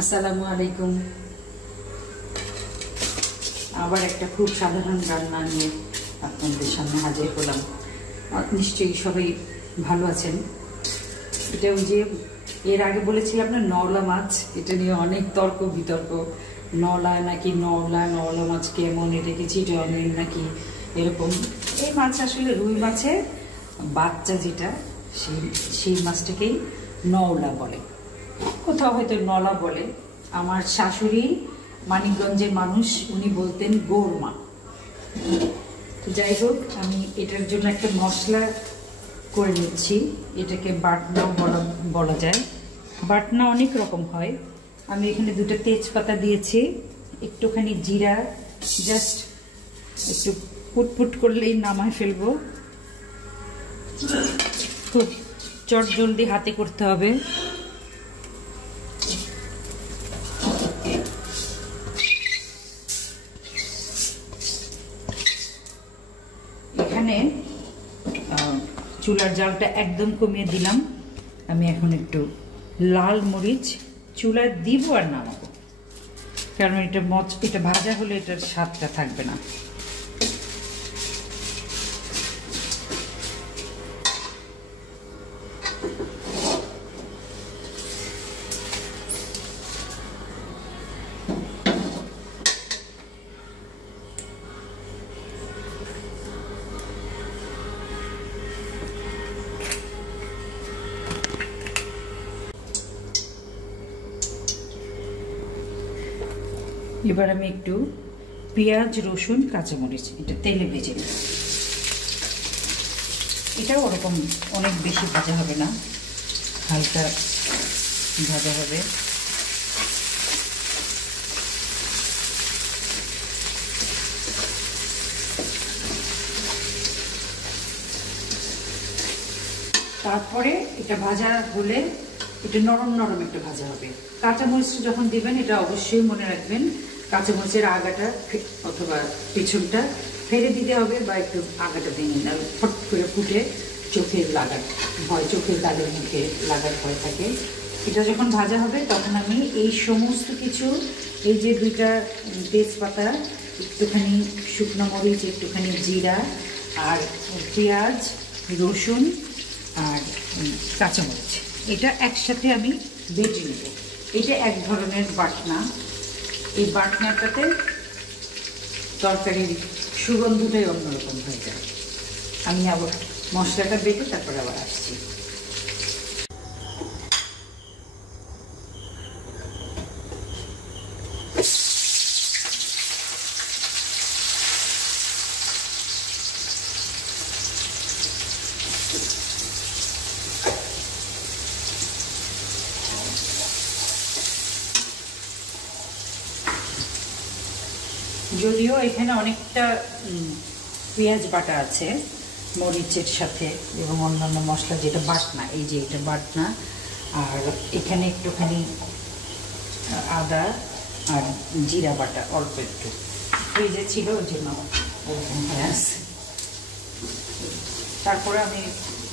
আসসালামু আলাইকুম। আবার একটা খুব সাধারণ রান্না নিয়ে আপনাদের সামনে হাজির হলাম। নিশ্চয়ই সবাই ভালো আছেন। এটা ওই যে এর আগে বলেছিলাম না, নওলা মাছ, এটা নিয়ে অনেক তর্ক বিতর্ক। নওলা নাকি নওলা মাছ কেমন, এটা কি চিটনের নাকি এরকম। এই মাছ আসলে রুই মাছের বাচ্চা যেটা, সেই মাছটাকেই নওলা বলে, কোথাও হয়তো নলা বলে। আমার শাশুড়ি মানিকগঞ্জের মানুষ, উনি বলতেন গোরমা। যাই হোক, আমি এটার জন্য একটা মশলা করে নিচ্ছি। এটাকে বাটনাও বলা যায়। বাটনা অনেক রকম হয়। আমি এখানে দুটো তেজপাতা দিয়েছি, একটুখানি জিরা, জাস্ট একটু পুটপুট করলেই নামায় ফেলবো। খুব চট জলদি হাতে করতে হবে। এখানে চুলার জালটা একদম কমিয়ে দিলাম। আমি এখন একটু লাল মরিচ চুলায় দিব আর নামাবো, কারণ এটা ভাজা হলে এটার স্বাদটা থাকবে না। এবার আমি একটু পেঁয়াজ, রসুন, কাঁচামরিচ এটা তেলে ভেজে নেব। এটাও ওরকম অনেক বেশি ভাজা হবে না, হালকা ভাজা হবে। তারপরে এটা ভাজা হলে এটা নরম নরম একটু ভাজা হবে। কাঁচামরিচ যখন দিবেন, এটা অবশ্যই মনে রাখবেন কাঁচামরিচের আগাটা অথবা পেছনটা ফেলে দিতে হবে, বা একটু আগাটা ভেঙে না ফট করে ফুটে চোখের লাগার ভয়, চোখের দাগের মুখে লাগার ভয় থাকে। এটা যখন ভাজা হবে তখন আমি এই সমস্ত কিছু, এই যে দুইটা তেজপাতা, একটুখানি শুকনো মরিচ, একটুখানি জিরা, আর পেঁয়াজ, রসুন আর কাঁচামরিচ, এটা একসাথে আমি বেটে নেব। এটা এক ধরনের বাটনা। এই বাটনাটাতে তরকারির সুগন্ধটাই অন্যরকম হয়ে যায়। আমি আবার মশলাটা বেটে তারপরে আবার আসছি। যদিও এখানে অনেকটা পেঁয়াজ বাটা আছে মরিচের সাথে এবং অন্যান্য মশলা, যেটা বাটনা, এই যে এটা বাটনা, আর এখানে একটুখানি আদা আর জিরা বাটা অল্প একটু ফ্রিজে ছিল, ওই জন্য ওরকম হয়ে আসছে। তারপরে আমি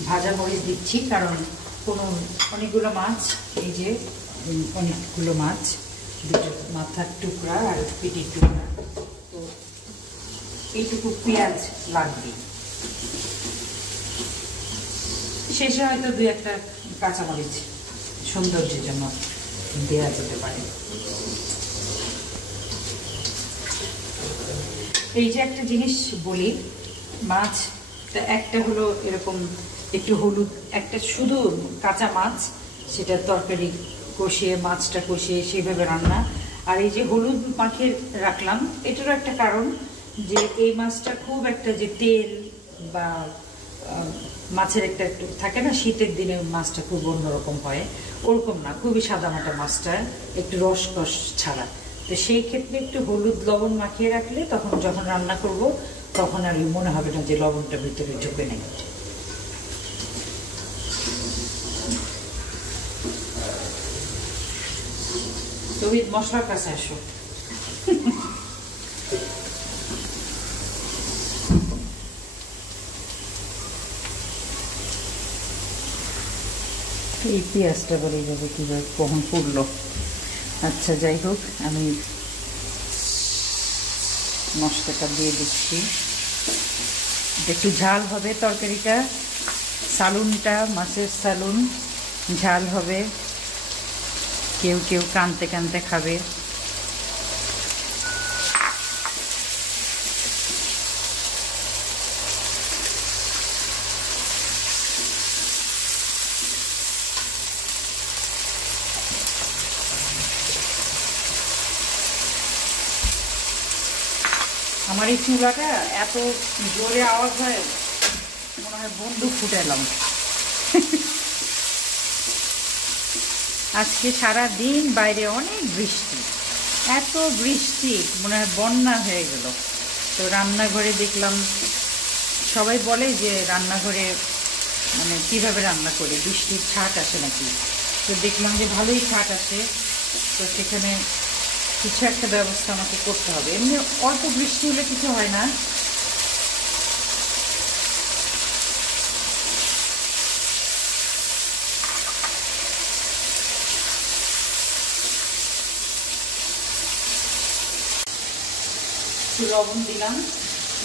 ভাজা মরিচ দিচ্ছি, কারণ অনেকগুলো মাছ, এই যে অনেকগুলো মাছ, দুটো মাথার টুকরা আর পিটির টুকরা, তো এইটুকু পেঁয়াজ লাগবে। শেষে হয়তো দুই একটা কাঁচামরিচ সৌন্দর্যের জন্য দেওয়া যেতে পারে। এই যে একটা জিনিস বলি, মাছ একটা হলো এরকম একটু হলুদ, একটা শুধু কাঁচা মাছ, সেটা তরকারি কষিয়ে, মাছটা কষিয়ে সেইভাবে রান্না। আর এই যে হলুদ মাখিয়ে রাখলাম, এটারও একটা কারণ, যে এই মাছটা খুব একটা যে তেল বা মাছের একটা একটু থাকে না, শীতের দিনে মাছটা খুব অন্যরকম হয়, ওরকম না, খুবই সাদামাটা মাছটা, একটু রসকস ছাড়া। তো সেই ক্ষেত্রে একটু হলুদ লবণ মাখিয়ে রাখলে তখন যখন রান্না করব তখন আর মনে হবে না যে লবণটা ভিতরে ঢুকে নেই। তুমি মশলার কাছে আসো। এই পেঁয়াজটা বলে যাবে কীভাবে কখন পুড়লো। আচ্ছা, যাই হোক, আমি মশলাটা দিয়ে দিচ্ছি। একটু ঝাল হবে তরকারিটা, সালুনটা, মাছের সালুন ঝাল হবে, কেউ কেউ কানতে কানতে খাবে। আমার এই চুলাটা এত জোরে আওয়াজ হয়, মনে হয় বন্দুক ফুটাইলাম। আজকে সারা দিন বাইরে অনেক বৃষ্টি, এত বৃষ্টি মনে হয় বন্যা হয়ে গেল। তো রান্নাঘরে দেখলাম সবাই বলে যে রান্নাঘরে মানে কীভাবে রান্না করে, বৃষ্টির ছাট আসে নাকি। তো দেখলাম যে ভালোই ছাট আসে, তো সেখানে কিছু একটা ব্যবস্থা আমাকে করতে হবে। এমনি অল্প বৃষ্টি হলে কিছু হয় না। একটু লবণ দিলাম,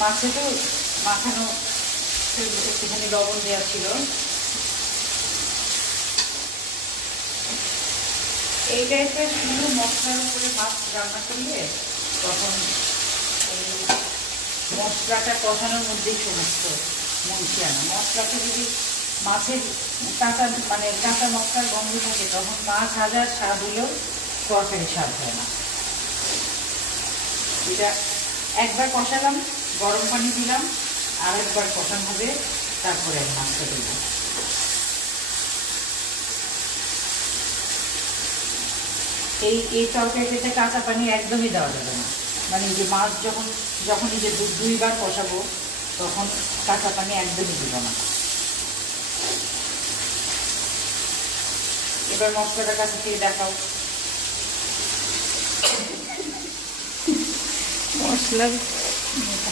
মাছে তো মাখানো একটুখানি লবণ দেওয়া ছিল। এই টাইপের শুধু মশলার উপরে মাছ রান্না করলে তখন এই মশলাটা কষানোর মধ্যেই সমস্ত মনকে আনা। মশলাটা যদি মাছের কাঁচা মানে কাঁচা মশলার গন্ধ থাকে, তখন মাছ হাজার স্বাদ হলেও তরকারি স্বাদ হয় না। এটা একবার কষালাম, গরম পানি দিলাম, আর একবার কষানো হবে, তারপরে মাছটা দিলাম। এই তরকারিতে কাঁচা পানি একদমই দেওয়া যাবে না। মানে যে মাছ যখন এই যে দুইবার কষাবো, তখন কাঁচা পানি একদমই দিব না। এবার মশলাটার কাছে থেকে দেখাও। মশলার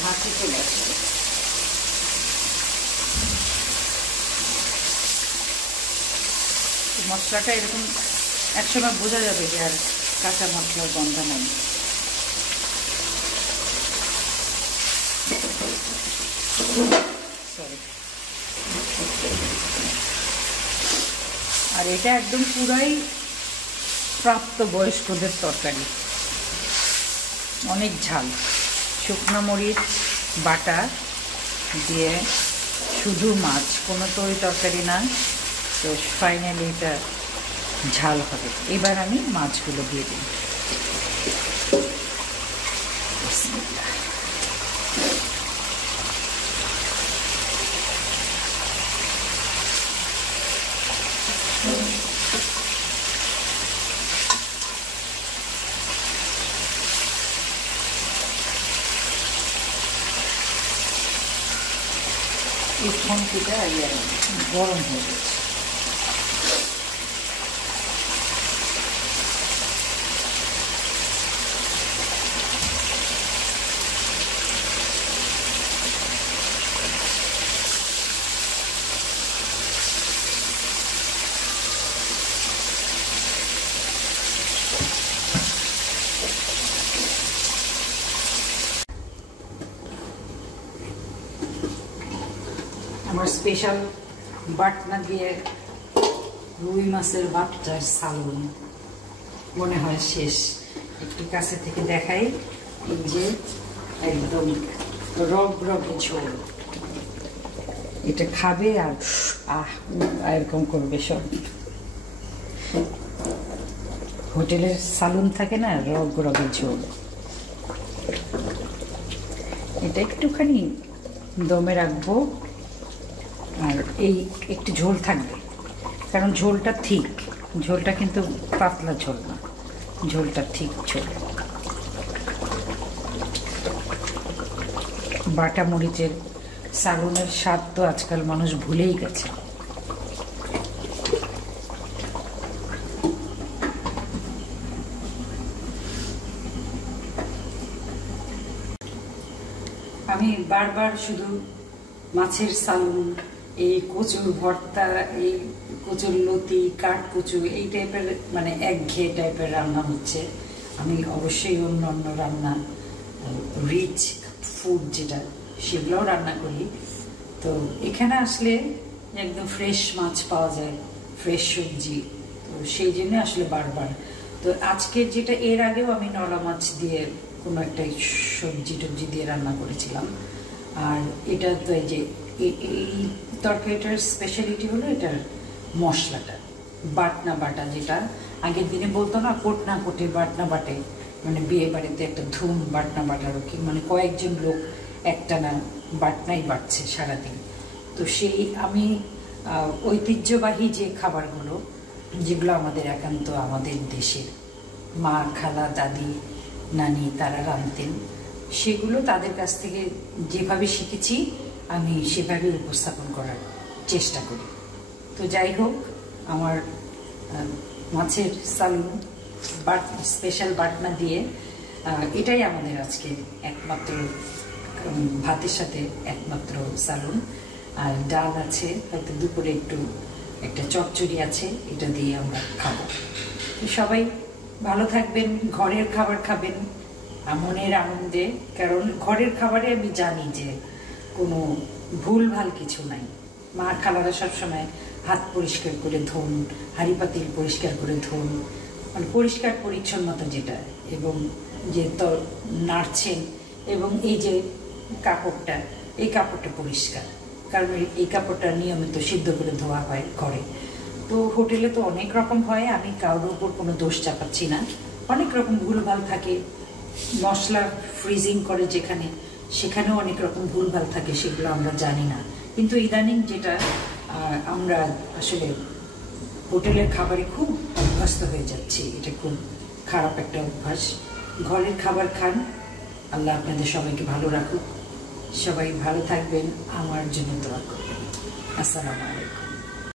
হাতে চলে আসছে। মশলাটা এরকম একসময় বোঝা যাবে যে আর কাঁচা মশলার গন্ধ নেই। সরি। আর এটা একদম পুরাই প্রাপ্ত বয়স্কদের তরকারি, অনেক ঝাল। শুকনো মরিচ বাটা দিয়ে শুধু মাছ, কোনো তরকারি না। তো ফাইনালি এটা ঝাল হবে। এবার আমি মাছগুলো দিয়ে দিই। এই খন্তিটা গরম হয়ে গেছে। আমার স্পেশাল বাটনা দিয়ে রুই মাছের বাটার সালুন মনে হয় শেষ। একটু কাছে থেকে দেখাই, এই যে একদম রগরগে ঝোল। এটা খাবে আর এরকম করবে সব। হোটেলের সালুন থাকে না, রগরগে ঝোল। এটা একটুখানি দমে রাখবো, আর এই একটু ঝোল থাকবে, কারণ ঝোলটা ঠিক, ঝোলটা কিন্তু পাতলা ঝোল না, ঝোলটা ঠিক ঝোল। বাটা মরিচের সালুনের স্বাদ তো আজকাল মানুষ ভুলেই গেছে। আমি বারবার শুধু মাছের সালুন এই কচুর ভর্তা, এই কচুর লতি, কাঠ কচু, এই টাইপের মানে একঘেয়ে টাইপের রান্না হচ্ছে। আমি অবশ্যই অন্য অন্য রান্না, রিচ ফুড যেটা, সেগুলোও রান্না করি। তো এখানে আসলে একদম ফ্রেশ মাছ পাওয়া যায়, ফ্রেশ সবজি, তো সেই জন্য আসলে বারবার। তো আজকের যেটা, এর আগেও আমি নলা মাছ দিয়ে কোনো একটা সবজি টবজি দিয়ে রান্না করেছিলাম। আর এটা তো এই যে এই তরকারিটার স্পেশালিটি হলো এটার মশলাটা, বাটনা বাটা, যেটা আগের দিনে বলতো না কোট না কোটে বাটনা বাটে, মানে বিয়ে বাড়িতে একটা ধুম বাটনা বাটারও কি, মানে কয়েকজন লোক একটা না বাটনাই বাটছে সারাদিন। তো সেই আমি ঐতিহ্যবাহী যে খাবারগুলো, যেগুলো আমাদের একান্ত আমাদের দেশের মা, খালা, দাদি, নানি তারা রাঁধতেন, সেগুলো তাদের কাছ থেকে যেভাবে শিখেছি আমি সেভাবে উপস্থাপন করার চেষ্টা করি। তো যাই হোক, আমার মাছের সালুন স্পেশাল বাটনা দিয়ে, এটাই আমাদের আজকে একমাত্র ভাতের সাথে একমাত্র সালুন। আর ডাল আছে, হয়তো দুপুরে একটু একটা চচ্চড়ি আছে, এটা দিয়ে আমরা খাবো। তো সবাই ভালো থাকবেন, ঘরের খাবার খাবেন মনের আনন্দে, কারণ ঘরের খাবারে আমি জানি যে কোনো ভুলভাল কিছু নাই। মা খালারা সবসময় হাত পরিষ্কার করে ধোন, হাঁড়ি পাতিল পরিষ্কার করে ধোন, মানে পরিষ্কার পরিচ্ছন্নতা যেটা, এবং যে তো নাড়ছেন, এবং এই যে কাপড়টা, এই কাপড়টা পরিষ্কার, কারণ এই কাপড়টা নিয়মিত সিদ্ধ করে ধোয়া হয় ঘরে। তো হোটেলে তো অনেক রকম হয়, আমি কারোর উপর কোনো দোষ চাপাচ্ছি না, অনেক রকম ভুলভাল থাকে। মশলা ফ্রিজিং করে যেখানে, সেখানেও অনেক রকম ভুলভাল থাকে, সেগুলো আমরা জানি না। কিন্তু ইদানিং যেটা আমরা আসলে হোটেলের খাবারে খুব অভ্যস্ত হয়ে যাচ্ছি, এটা খুব খারাপ একটা অভ্যাস। ঘরের খাবার খান। আল্লাহ আপনাদের সবাইকে ভালো রাখুক, সবাই ভালো থাকবেন, আমার জন্য দোয়া করবেন। আসসালামু আলাইকুম।